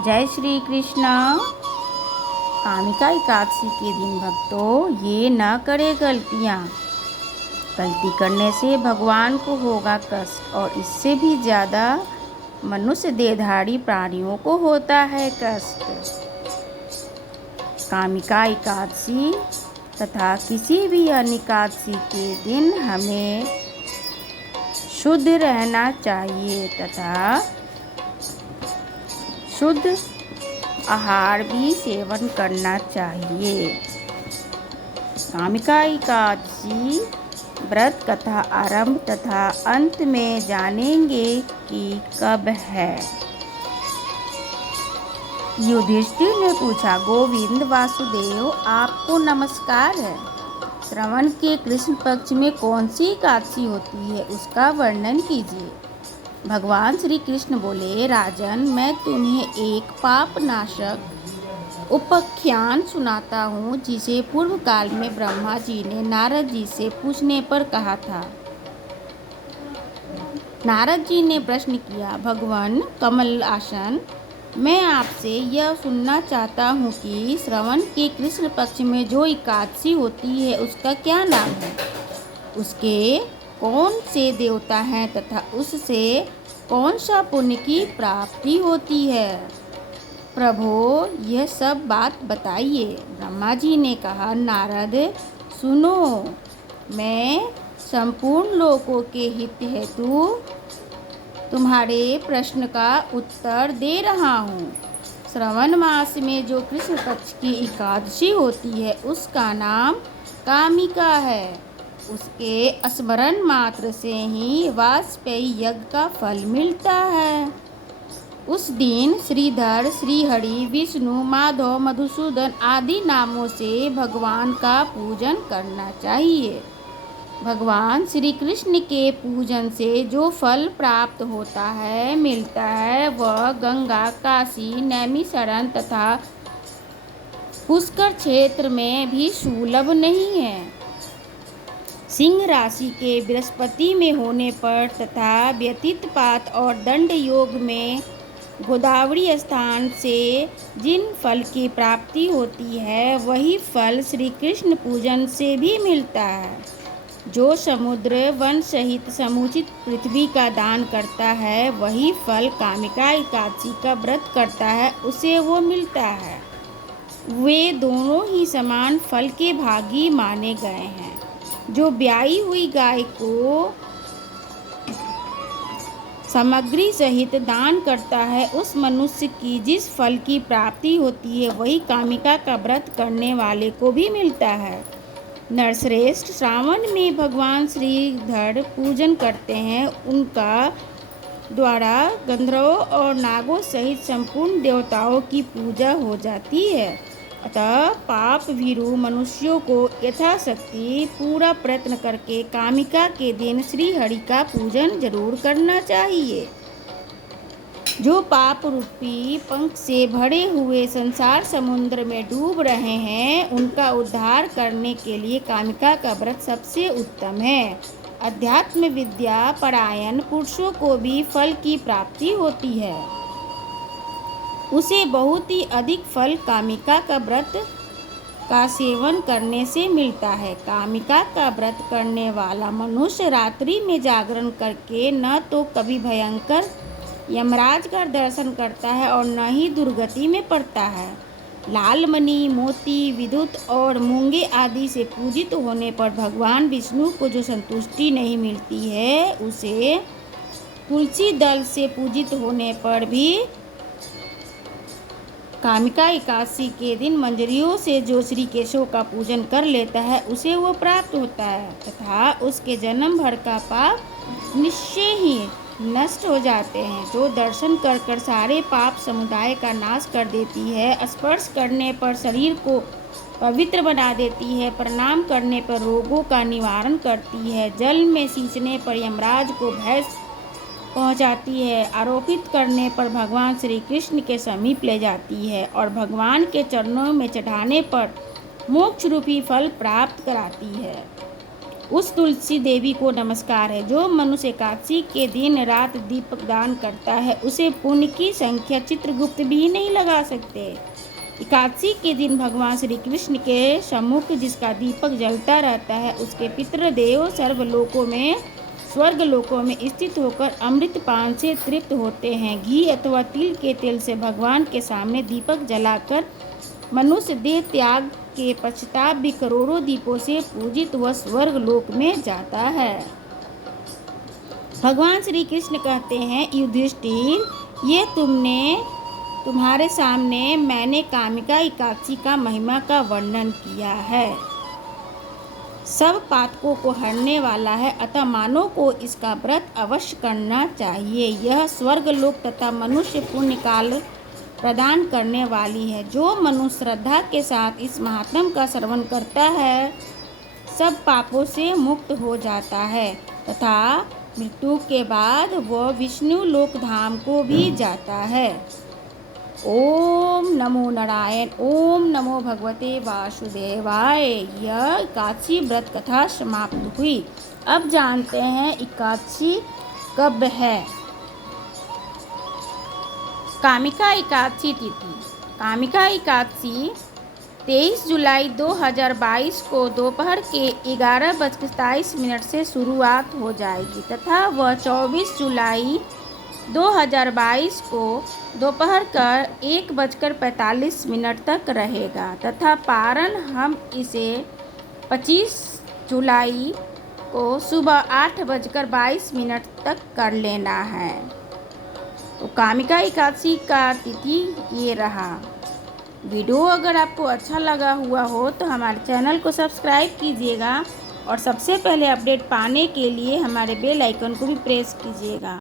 जय श्री कृष्ण। कामिका एकादशी के दिन भक्तों ये न करे गलतियाँ। गलती करने से भगवान को होगा कष्ट और इससे भी ज़्यादा मनुष्य देहधारी प्राणियों को होता है कष्ट। कामिका एकादशी तथा किसी भी अन्य एकादशी के दिन हमें शुद्ध रहना चाहिए तथा शुद्ध आहार भी सेवन करना चाहिए। कामिका एकादशी व्रत कथा आरंभ तथा अंत में जानेंगे कि कब है। युधिष्ठिर ने पूछा, गोविंद वासुदेव आपको नमस्कार है। श्रवण के कृष्ण पक्ष में कौन सी एकादशी होती है उसका वर्णन कीजिए। भगवान श्री कृष्ण बोले, राजन मैं तुम्हें एक पाप नाशक उपाख्यान सुनाता हूँ जिसे पूर्व काल में ब्रह्मा जी ने नारद जी से पूछने पर कहा था। नारद जी ने प्रश्न किया, भगवान कमल आसन मैं आपसे यह सुनना चाहता हूँ कि श्रवण के कृष्ण पक्ष में जो एकादशी होती है उसका क्या नाम है, उसके कौन से देवता हैं तथा उससे कौन सा पुण्य की प्राप्ति होती है। प्रभो यह सब बात बताइए। ब्रह्मा जी ने कहा, नारद सुनो, मैं संपूर्ण लोकों के हित हेतु तुम्हारे प्रश्न का उत्तर दे रहा हूँ। श्रवण मास में जो कृष्ण पक्ष की एकादशी होती है उसका नाम कामिका है। उसके स्मरण मात्र से ही वाजपेयी यज्ञ का फल मिलता है। उस दिन श्रीधर, श्रीहरि, विष्णु, माधव, मधुसूदन आदि नामों से भगवान का पूजन करना चाहिए। भगवान श्री कृष्ण के पूजन से जो फल प्राप्त होता है मिलता है वह गंगा, काशी, नैमिषारण्य तथा पुष्कर क्षेत्र में भी सुलभ नहीं है। सिंह राशि के बृहस्पति में होने पर तथा व्यतीत पात और दंड योग में गोदावरी स्थान से जिन फल की प्राप्ति होती है वही फल श्री कृष्ण पूजन से भी मिलता है। जो समुद्र वन सहित समुचित पृथ्वी का दान करता है वही फल कामिका एकादशी का व्रत करता है उसे वो मिलता है। वे दोनों ही समान फल के भागी माने गए हैं। जो ब्याई हुई गाय को सामग्री सहित दान करता है उस मनुष्य की जिस फल की प्राप्ति होती है वही कामिका का व्रत करने वाले को भी मिलता है। नरश्रेष्ठ श्रावण में भगवान श्रीधर पूजन करते हैं। उनका द्वारा गंधर्वों और नागों सहित संपूर्ण देवताओं की पूजा हो जाती है। अतः पाप भीरु मनुष्यों को यथाशक्ति पूरा प्रयत्न करके कामिका के दिन श्री हरि का पूजन जरूर करना चाहिए। जो पाप रूपी पंख से भरे हुए संसार समुद्र में डूब रहे हैं उनका उद्धार करने के लिए कामिका का व्रत सबसे उत्तम है। अध्यात्म विद्या परायण पुरुषों को भी फल की प्राप्ति होती है। उसे बहुत ही अधिक फल कामिका का व्रत का सेवन करने से मिलता है। कामिका का व्रत करने वाला मनुष्य रात्रि में जागरण करके न तो कभी भयंकर यमराज का दर्शन करता है और न ही दुर्गति में पड़ता है। लाल मणि, मोती, विद्युत और मूंगे आदि से पूजित होने पर भगवान विष्णु को जो संतुष्टि नहीं मिलती है उसे तुलसी दल से पूजित होने पर भी कामिका एकादशी के दिन मंजरियों से जो श्री केशव का पूजन कर लेता है उसे वो प्राप्त होता है तथा उसके जन्म भर का पाप निश्चय ही नष्ट हो जाते हैं। जो दर्शन कर कर सारे पाप समुदाय का नाश कर देती है, स्पर्श करने पर शरीर को पवित्र बना देती है, प्रणाम करने पर रोगों का निवारण करती है, जल में सींचने पर यमराज को भय पहुंचाती है, आरोपित करने पर भगवान श्री कृष्ण के समीप ले जाती है और भगवान के चरणों में चढ़ाने पर मोक्ष रूपी फल प्राप्त कराती है। उस तुलसी देवी को नमस्कार है। जो मनुष्य एकादशी के दिन रात दीपक दान करता है उसे पुण्य की संख्या चित्रगुप्त भी नहीं लगा सकते। एकादशी के दिन भगवान श्री कृष्ण के सम्मुख जिसका दीपक जलता रहता है उसके पितृदेव सर्वलोकों में स्वर्ग लोकों में स्थित होकर अमृत पान से तृप्त होते हैं। घी अथवा तिल के तेल से भगवान के सामने दीपक जलाकर मनुष्य देह त्याग के पश्चाताप भी करोड़ों दीपों से पूजित व स्वर्ग लोक में जाता है। भगवान श्री कृष्ण कहते हैं, युधिष्ठिर, ये तुम्हारे सामने मैंने कामिका एकादशी का महिमा का वर्णन किया है। सब पातकों को हरने वाला है, अतः मानव को इसका व्रत अवश्य करना चाहिए। यह स्वर्ग लोक तथा मनुष्य पुण्य काल प्रदान करने वाली है। जो मनुष्य श्रद्धा के साथ इस महात्म्य का श्रवण करता है सब पापों से मुक्त हो जाता है तथा मृत्यु के बाद वह विष्णु लोक धाम को भी जाता है। ओम नमो नारायण। ओम नमो भगवते वासुदेवाय। यह एकादशी व्रत कथा समाप्त हुई। अब जानते हैं एकादशी कब है। कामिका एकादशी तिथि। कामिका एकादशी 23 जुलाई 2022 को दोपहर के 11:27 से शुरुआत हो जाएगी तथा वह 24 जुलाई 2022 को दोपहर का 1:45 तक रहेगा तथा पारण हम इसे 25 जुलाई को सुबह 8:22 तक कर लेना है। तो कामिका एकादशी का तिथि ये रहा। वीडियो अगर आपको अच्छा लगा हुआ हो तो हमारे चैनल को सब्सक्राइब कीजिएगा और सबसे पहले अपडेट पाने के लिए हमारे बेल आइकन को भी प्रेस कीजिएगा।